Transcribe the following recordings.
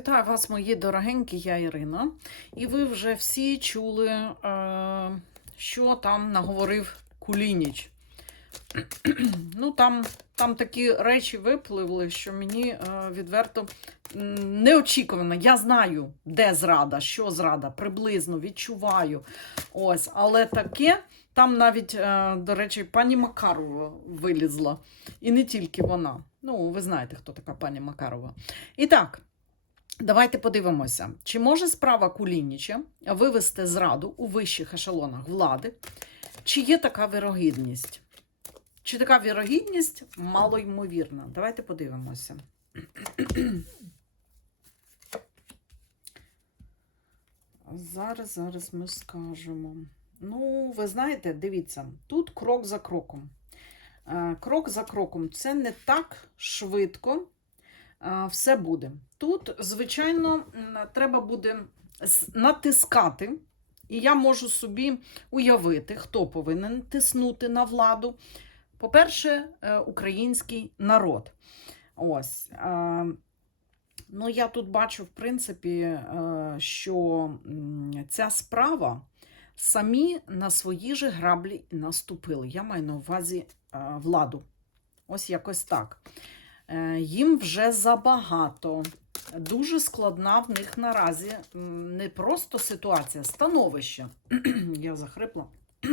Вітаю вас, мої дорогенькі, я Ірина. І ви вже всі чули, е, що там наговорив Кулініч. ну, там, там такі речі випливли, що мені е, відверто неочікувано. Я знаю, де зрада, що зрада, приблизно відчуваю. Ось, але таке. Там навіть, е, до речі, пані Макарова вилізла. І не тільки вона. Ну, ви знаєте, хто така пані Макарова. І так, давайте подивимося, чи може справа Кулініча вивести зраду у вищих ешелонах влади, чи є така вірогідність? Чи така вірогідність малоймовірна? Давайте подивимося. Зараз, зараз ми скажемо. Ну, ви знаєте, дивіться, тут крок за кроком. Е, Крок за кроком це не так швидко все буде. Тут, звичайно, треба буде натискати, і я можу собі уявити, хто повинен тиснути на владу. По-перше, е, український народ. Ось. е, Ну, я тут бачу, в принципі, е, що ця справа самі на свої же граблі наступили. Я маю на увазі е, владу. Ось якось так. Е, Їм вже забагато. Дуже складна в них наразі не просто ситуація, становище. Я захрипла.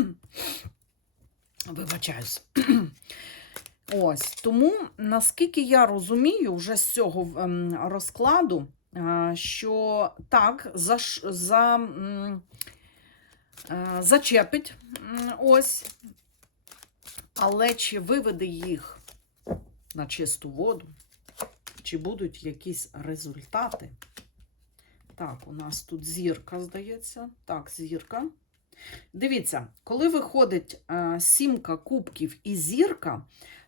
Вибачаюсь. Ось тому, наскільки я розумію, вже з цього ем, розкладу, е, що так, за, за, е, зачепить ось, але чи виведе їх на чисту воду, чи будуть якісь результати? Так, у нас тут зірка, здається. Так, зірка. Дивіться, коли виходить е, сімка кубків і зірка,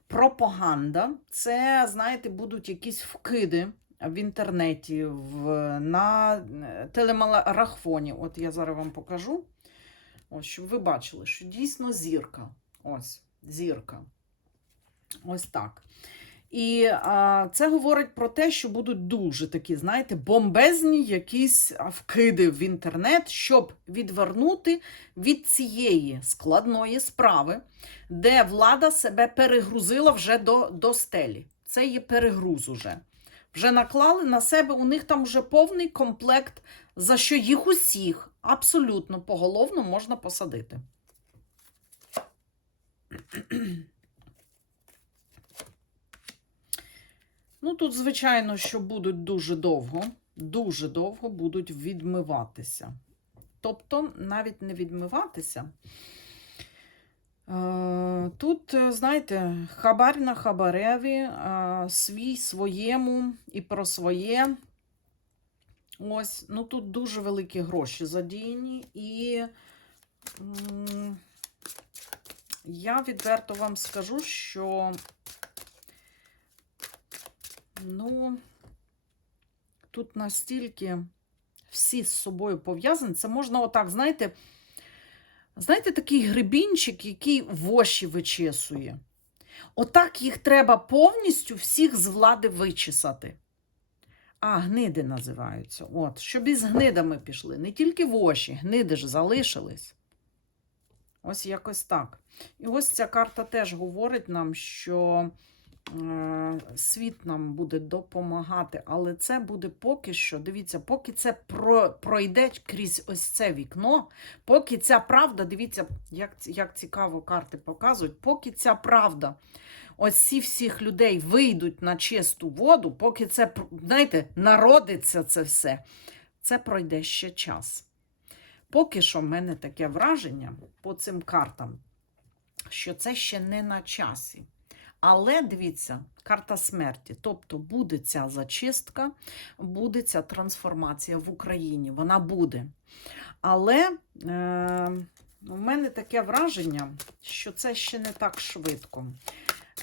пропаганда, це, знаєте, будуть якісь вкиди в інтернеті, в, на е, телемарафоні. От я зараз вам покажу. Ось, щоб ви бачили, що дійсно зірка. Ось, зірка. Ось так. І а, це говорить про те, що будуть дуже такі, знаєте, бомбезні якісь вкиди в інтернет, щоб відвернути від цієї складної справи, де влада себе перегрузила вже до, до стелі. Це є перегруз уже. Вже наклали на себе, у них там вже повний комплект, за що їх усіх абсолютно поголовно можна посадити. Ну, тут, звичайно, що будуть дуже довго, дуже довго будуть відмиватися. Тобто, навіть не відмиватися. Е, Тут, е, знаєте, хабар на хабареві, е, свій своєму і про своє. Ось, ну тут дуже великі гроші задіяні, і я відверто вам скажу, що Ну, тут настільки всі з собою пов'язані. Це можна отак, знаєте, знаєте, такий грибінчик, який воші вичесує. Отак їх треба повністю всіх з влади вичесати. А, гниди називаються. От, щоб із гнидами пішли. Не тільки воші, гниди ж залишились. Ось якось так. І ось ця карта теж говорить нам, що світ нам буде допомагати, але це буде поки що. Дивіться, поки це про, пройде крізь ось це вікно, поки ця правда, дивіться, як, як цікаво карти показують, поки ця правда. Ось ці всіх людей вийдуть на чисту воду, поки це, знаєте, народиться це все, це пройде ще час. Поки що в мене таке враження по цим картам, що це ще не на часі. Але дивіться, карта смерті. Тобто буде ця зачистка, буде ця трансформація в Україні. Вона буде. Але е, у мене таке враження, що це ще не так швидко.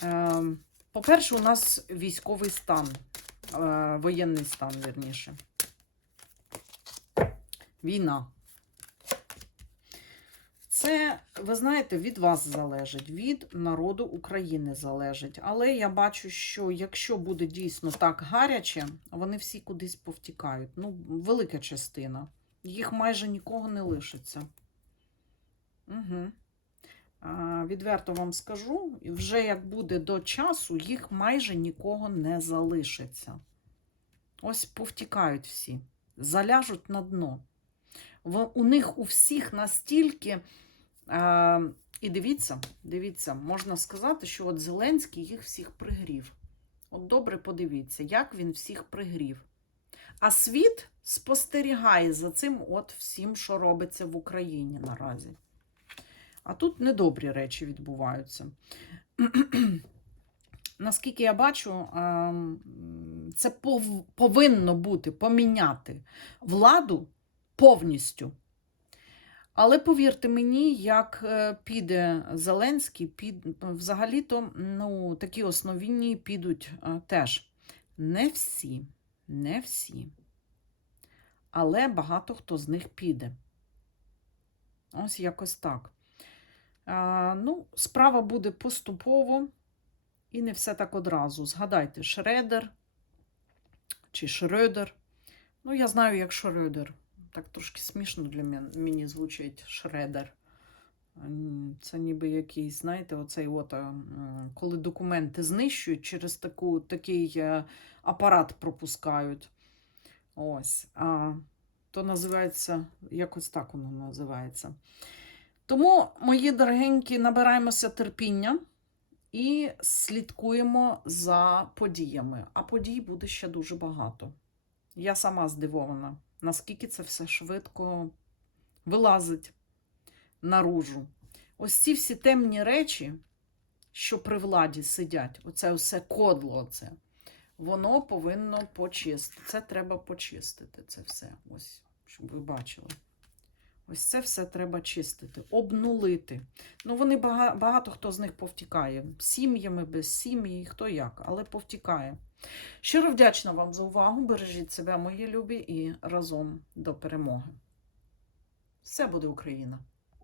Е, по-перше, у нас військовий стан, е, воєнний стан, вірніше. Війна. Це ви знаєте, від вас залежить, від народу України залежить. Але я бачу, що якщо буде дійсно так гаряче, вони всі кудись повтікають. Ну, велика частина. Їх майже нікого не лишиться. Угу. А, відверто вам скажу, вже як буде до часу, їх майже нікого не залишиться. Ось повтікають всі, заляжуть на дно. У них у всіх настільки. А, і дивіться, дивіться, можна сказати, що от Зеленський їх всіх пригрів. От добре подивіться, як він всіх пригрів. А світ спостерігає за цим от всім, що робиться в Україні наразі. А тут недобрі речі відбуваються. Наскільки я бачу, ем, це повинно бути поміняти владу повністю. Але повірте мені, як е, піде Зеленський, під, взагалі-то ну, такі основні підуть е, теж. Не всі, не всі. Але багато хто з них піде. Ось якось так. А, ну, справа буде поступово і не все так одразу. Згадайте, Шредер чи Шредер. Ну, я знаю, як Шредер. Так трошки смішно для мен- мені звучить Шредер. Це ніби якийсь, знаєте, оцей от, е, коли документи знищують, через таку, такий е, апарат пропускають. Ось. А, то називається, якось так воно називається. Тому, мої дорогенькі, набираємося терпіння і слідкуємо за подіями. А подій буде ще дуже багато. Я сама здивована, наскільки це все швидко вилазить наружу. Ось ці всі темні речі, що при владі сидять, оце все кодло, оце, воно повинно почистити. Це треба почистити. Це все. Ось, щоб ви бачили. Ось це все треба чистити, обнулити. Ну, вони багато, багато хто з них повтікає. Сім'ями, без сім'ї, хто як, але повтікає. Щиро вдячна вам за увагу. Бережіть себе, мої любі, і разом до перемоги. Все буде Україна!